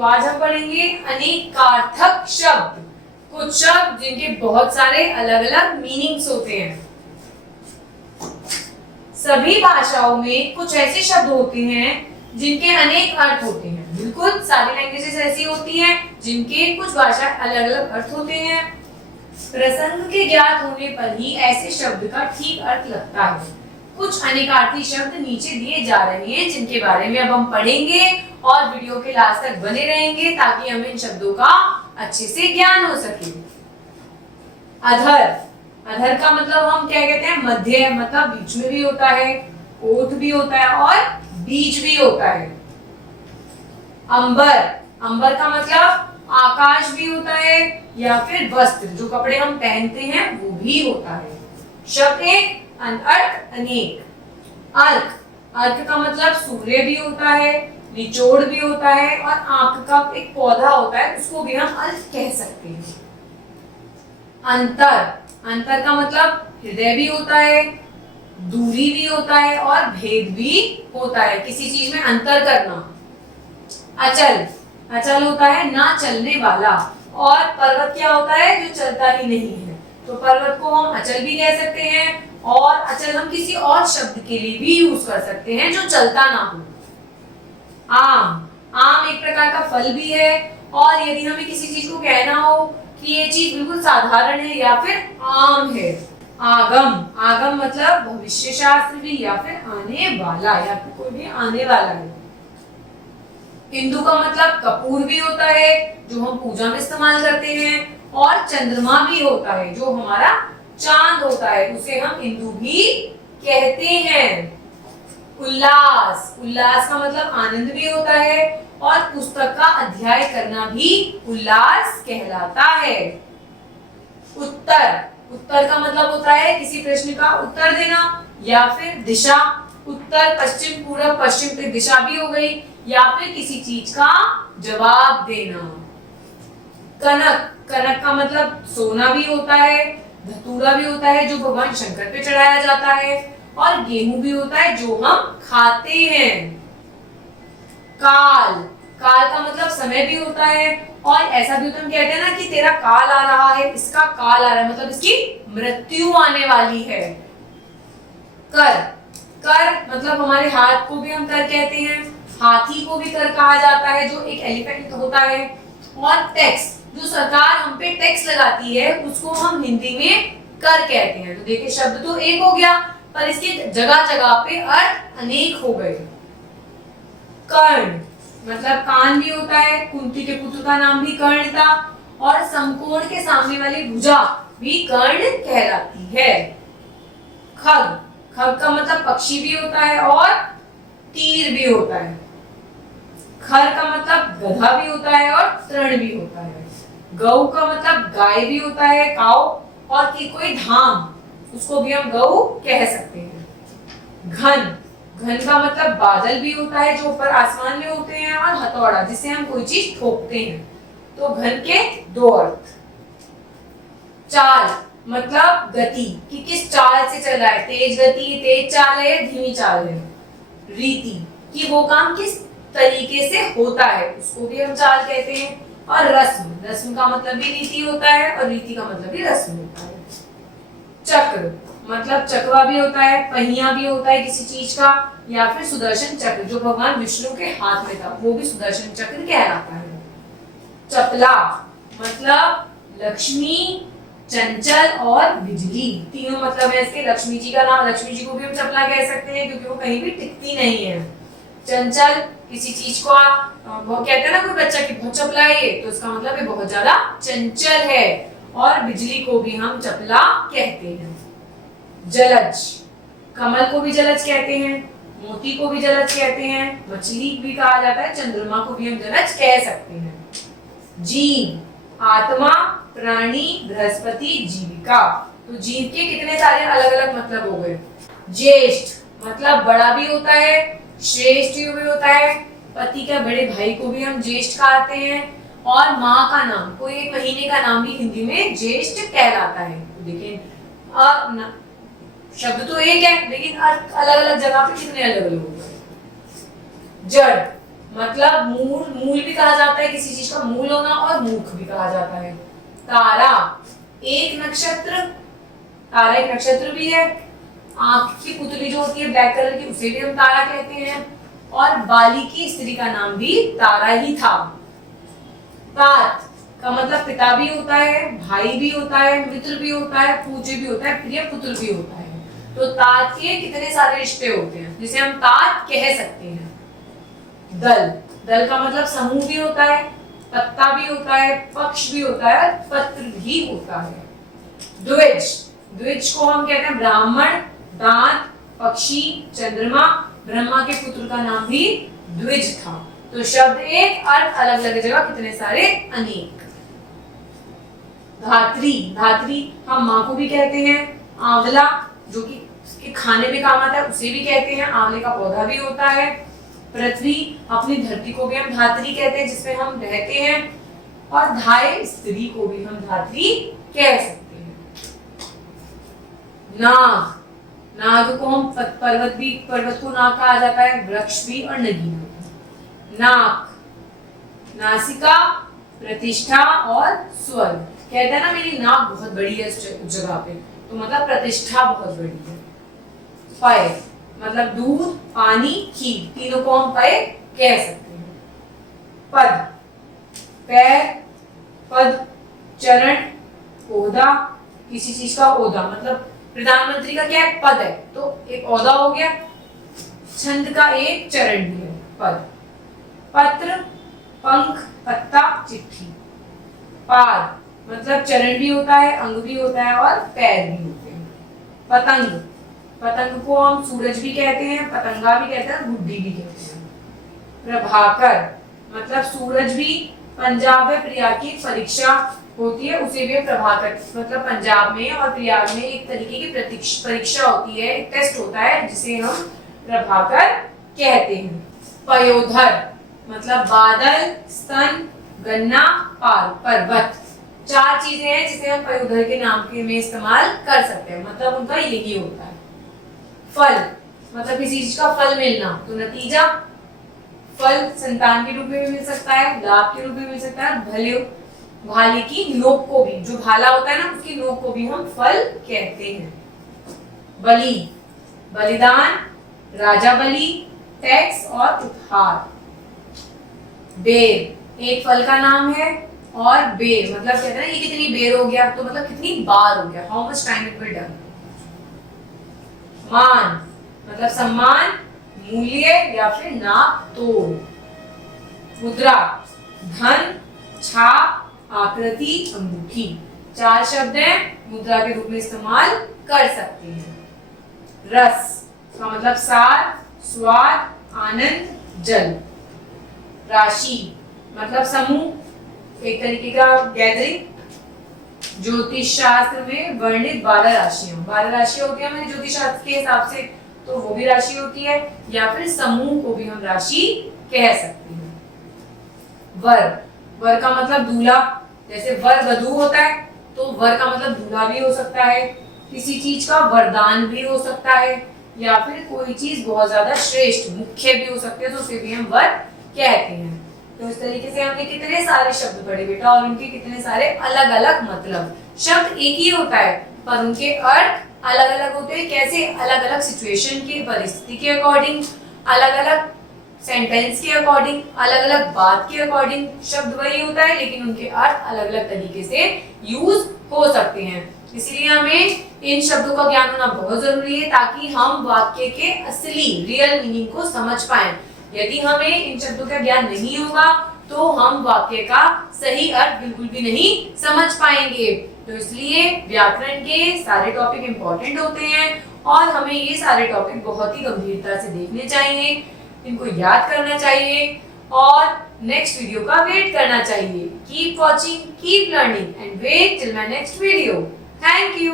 तो आज हम पढ़ेंगे अनेकार्थक शब्द, कुछ शब्द जिनके बहुत सारे अलग अलग मीनिंग्स होते हैं। सभी भाषाओं में कुछ ऐसे शब्द होते हैं जिनके अनेक अर्थ होते हैं। बिल्कुल सारी लैंग्वेजेस ऐसी होती हैं जिनके कुछ भाषा अलग अलग अर्थ होते हैं। प्रसंग के ज्ञात होने पर ही ऐसे शब्द का ठीक अर्थ लगता है। कुछ अनेकार्थी शब्द नीचे दिए जा रहे हैं जिनके बारे में अब हम पढ़ेंगे और वीडियो के लास्ट तक बने रहेंगे ताकि हमें इन शब्दों का अच्छे से ज्ञान हो सके। अधर, अधर का मतलब हम क्या कहते हैं, मध्य, मतलब बीच में भी होता है, ओठ भी होता है और बीच भी होता है। अंबर, अंबर का मतलब आकाश भी होता है या फिर वस्त्र, जो कपड़े हम पहनते हैं वो भी होता है। शब्द एक, अर्थ अनेक। अर्क, अर्क का मतलब सूर्य भी होता है, निचोड़ भी होता है और आंख का एक पौधा होता है, उसको भी हम अर्क कह सकते हैं। अंतर, अंतर का मतलब हृदय भी होता है, दूरी भी होता है और भेद भी होता है, किसी चीज में अंतर करना। अचल, अचल होता है ना चलने वाला, और पर्वत क्या होता है, जो चलता ही नहीं है, तो पर्वत को हम अचल भी कह सकते हैं। और अचल हम किसी और शब्द के लिए भी यूज कर सकते हैं जो चलता ना हो। आम, आम एक प्रकार का फल भी है, और यदि हमें किसी चीज को कहना हो कि ये चीज बिल्कुल साधारण है या फिर आम है। आगम, आगम मतलब भविष्य शास्त्र भी या फिर आने वाला, या फिर कोई भी आने वाला है। इंदु का मतलब कपूर भी होता है जो हम पूजा में इस्तेमाल करते हैं, और चंद्रमा भी होता है जो हमारा चांद होता है, उसे हम इंदु भी कहते हैं। उल्लास, उल्लास का मतलब आनंद भी होता है, और पुस्तक का अध्ययन करना भी उल्लास कहलाता है। उत्तर, उत्तर का मतलब होता है किसी प्रश्न का उत्तर देना या फिर दिशा। उत्तर पश्चिम, पूर्व पश्चिम की दिशा भी हो गई, या फिर किसी चीज का जवाब देना। कनक, कनक का मतलब सोना भी होता है, धतूरा भी होता है जो भगवान शंकर पे चढ़ाया जाता है, और गेहूं भी होता है जो हम खाते हैं। काल, काल का मतलब समय भी होता है, और ऐसा भी तो हम कहते हैं ना कि तेरा काल आ रहा है, इसका काल आ रहा है, मतलब इसकी मृत्यु आने वाली है। कर, कर मतलब हमारे हाथ को भी हम कर कहते हैं, हाथी को भी कर कहा जाता है जो एक एलिफेंट होता है। और टैक्स, जो सरकार हम पे टैक्स लगाती है उसको हम हिंदी में कर कहते हैं। तो देखिए शब्द तो एक हो गया पर इसके जगह जगह पे अर्थ अनेक हो गए। कर्ण मतलब कान भी होता है, कुंती के पुत्र का नाम भी कर्ण था, और समकोण के सामने वाली भुजा भी कर्ण कहलाती है। खग, खग का मतलब पक्षी भी होता है और तीर भी होता है। खर का मतलब गधा भी होता है और तृण भी होता है। गौ का मतलब गाय भी होता है, काऊ, और कि कोई धाम, उसको भी हम गौ कह सकते हैं। घन, घन का मतलब बादल भी होता है जो ऊपर आसमान में होते हैं, और हथौड़ा जिससे हम कोई चीज ठोकते हैं, तो घन के दो अर्थ। चाल मतलब गति, कि किस चाल से चल रहा है, तेज गति, तेज चाल है, धीमी चाल है। रीति, कि वो काम किस तरीके से होता है, उसको भी हम चाल कहते हैं। और रस्म, रस्म का मतलब भी रीति होता है और रीति का मतलब भी रस्म होता है। चक्र मतलब चक्रा भी होता है, पहिया भी होता है किसी चीज का, या फिर सुदर्शन चक्र जो भगवान विष्णु के हाथ में था वो भी सुदर्शन चक्र कहलाता है। चपला मतलब लक्ष्मी, चंचल और बिजली, तीनों मतलब है इसके। लक्ष्मी जी का नाम, लक्ष्मी जी को भी हम चपला कह सकते हैं क्योंकि वो कहीं भी टिकती नहीं है। चंचल किसी चीज को वो कहते हैं ना कोई बच्चा कि बहुत चपला है ये, तो इसका मतलब ये बहुत ज्यादा चंचल है। और बिजली को भी हम चपला कहते हैं। जलज, कमल को भी जलज कहते हैं, मोती को भी जलज कहते हैं, मछली भी कहा जाता है, चंद्रमा को भी हम जलज कह सकते हैं। जीव, आत्मा, प्राणी, बृहस्पति, जीविका, तो जीव के कितने सारे अलग अलग मतलब हो गए। ज्येष्ठ मतलब बड़ा भी होता है, श्रेष्ठ भी होता है, पति का बड़े भाई को भी हम ज्येष्ठ कहते हैं, और माँ का नाम, कोई एक महीने का नाम भी हिंदी में ज्येष्ठ कहलाता है। तो देखिए शब्द तो एक है लेकिन अलग अलग जगह पे कितने अलग अलग होते हैं। जड़, मतलब मूल भी कहा जाता है किसी चीज का मूल होना, और मुख भी कहा जाता है। तारा एक नक्षत्र, तारा एक नक्षत्र भी है। आंख की पुतली जो होती है ब्लैक कलर की, उसे भी हम तारा कहते हैं। और बाली की स्त्री का नाम भी तारा ही था। तात का मतलब पिता भी होता है, भाई भी होता है, मित्र भी होता है, पूज्य भी होता है, प्रिय पुत्र भी होता है। तो तात के कितने सारे रिश्ते होते हैं जिसे हम तात कह सकते हैं। दल, दल का मतलब समूह भी होता है, पत्ता भी होता है, पक्ष भी होता है, पत्र भी होता है। द्विज, द्विज को हम कहते हैं ब्राह्मण, दांत, पक्षी, चंद्रमा। ब्रह्मा के पुत्र का नाम भी द्विज था। तो शब्द एक, अर्थ अलग अलग जगह, कितने सारे, अनेक। धात्री, धात्री हम माँ को भी कहते हैं। आंवला जो कि उसके खाने में काम आता है उसे भी कहते हैं, आंवले का पौधा भी होता है। पृथ्वी, अपनी धरती को भी हम धात्री कहते हैं जिसमें हम रहते हैं। और धाय, स्त्री को भी हम धात्री कह सकते हैं। नाग, नाग को हम पर्वत को नाग कहा जाता है, वृक्ष भी और नगीना। नाक, नासिका, प्रतिष्ठा और स्वर। कहते हैं ना मेरी नाक बहुत बड़ी है इस जगह पे, तो मतलब प्रतिष्ठा बहुत बड़ी है। पय मतलब दूध, पानी, खीर, तीनों को हम पय कह सकते हैं। पद, पैर, पद, चरण, ओहदा, किसी चीज का ओहदा, मतलब प्रधानमंत्री का क्या है, पद है, तो एक ओहदा हो गया। छंद का एक चरण भी है, पद। पत्र, पंख, पत्ता, चिट्ठी। पाद मतलब चरण भी होता है, अंग भी होता है और पैर भी होते हैं। पतंग, पतंग को हम सूरज भी कहते हैं, पतंगा भी कहते हैं, गुड्डी भी कहते हैं। प्रभाकर मतलब सूरज भी, पंजाब में प्रयाग की परीक्षा होती है उसे भी प्रभाकर, मतलब पंजाब में और प्रयाग में एक तरीके की परीक्षा होती है, एक टेस्ट होता है जिसे हम प्रभाकर कहते हैं। पयोधर मतलब बादल, स्तन, गन्ना, पाल, पर्वत। चार चीजें हैं जिसे हम पयोधर के नाम के में इस्तेमाल कर सकते हैं, मतलब उनका यही होता है। फल मतलब किसी चीज का फल मिलना, तो नतीजा। फल संतान के रूप में भी मिल सकता है, लाभ के रूप में मिल सकता है, भले, भाले की नोक को भी, जो भाला होता है ना उसकी नोक को भी हम फल कहते हैं। बलि, बलिदान, राजा बलि, टैक्स और उपहार। बेर एक फल का नाम है, और बेर मतलब कहते हैं ना ये कितनी बेर हो गया, तो मतलब कितनी बार हो गया, how much time it will done. मान मतलब सम्मान, मूल्य या फिर नाप तोल। मुद्रा धन, छाप, आकृति, अंगूठी। चार शब्द हैं, मुद्रा के रूप में इस्तेमाल कर सकते हैं। रस का मतलब सार, स्वाद, आनंद, जल। राशि मतलब समूह, एक तरीके का गैदरिंग। ज्योतिष शास्त्र में वर्णित 12 राशियां, 12 राशियां होती है हमारे ज्योतिष शास्त्र के हिसाब से, तो वो भी राशि होती है, या फिर समूह को भी हम राशि कह सकते हैं। वर, वर का मतलब दूल्हा, जैसे वर वधू होता है तो वर का मतलब दूल्हा भी हो सकता है। किसी चीज का वरदान भी हो सकता है, या फिर कोई चीज बहुत ज्यादा श्रेष्ठ, मुख्य भी हो सकती है, तो उसे भी हम वर कहते हैं। तो इस तरीके से हमने कितने सारे शब्द पढ़े बेटा, और उनके कितने सारे अलग अलग मतलब। शब्द एक ही होता है पर उनके अर्थ अलग अलग होते हैं। कैसे? अलग अलग सिचुएशन के, परिस्थिति के अकॉर्डिंग, अलग अलग सेंटेंस के अकॉर्डिंग, अलग अलग बात के अकॉर्डिंग शब्द वही होता है, लेकिन उनके अर्थ अलग अलग तरीके से यूज हो सकते हैं। इसलिए हमें इन शब्दों का ज्ञान होना बहुत जरूरी है, ताकि हम वाक्य के असली रियल मीनिंग को समझ पाएं। यदि हमें इन शब्दों का ज्ञान नहीं होगा तो हम वाक्य का सही अर्थ बिल्कुल भी नहीं समझ पाएंगे। तो इसलिए व्याकरण के सारे टॉपिक इंपॉर्टेंट होते हैं, और हमें ये सारे टॉपिक बहुत ही गंभीरता से देखने चाहिए, इनको याद करना चाहिए, और नेक्स्ट वीडियो का वेट करना चाहिए। Keep watching, keep learning and wait till my next video. Thank you.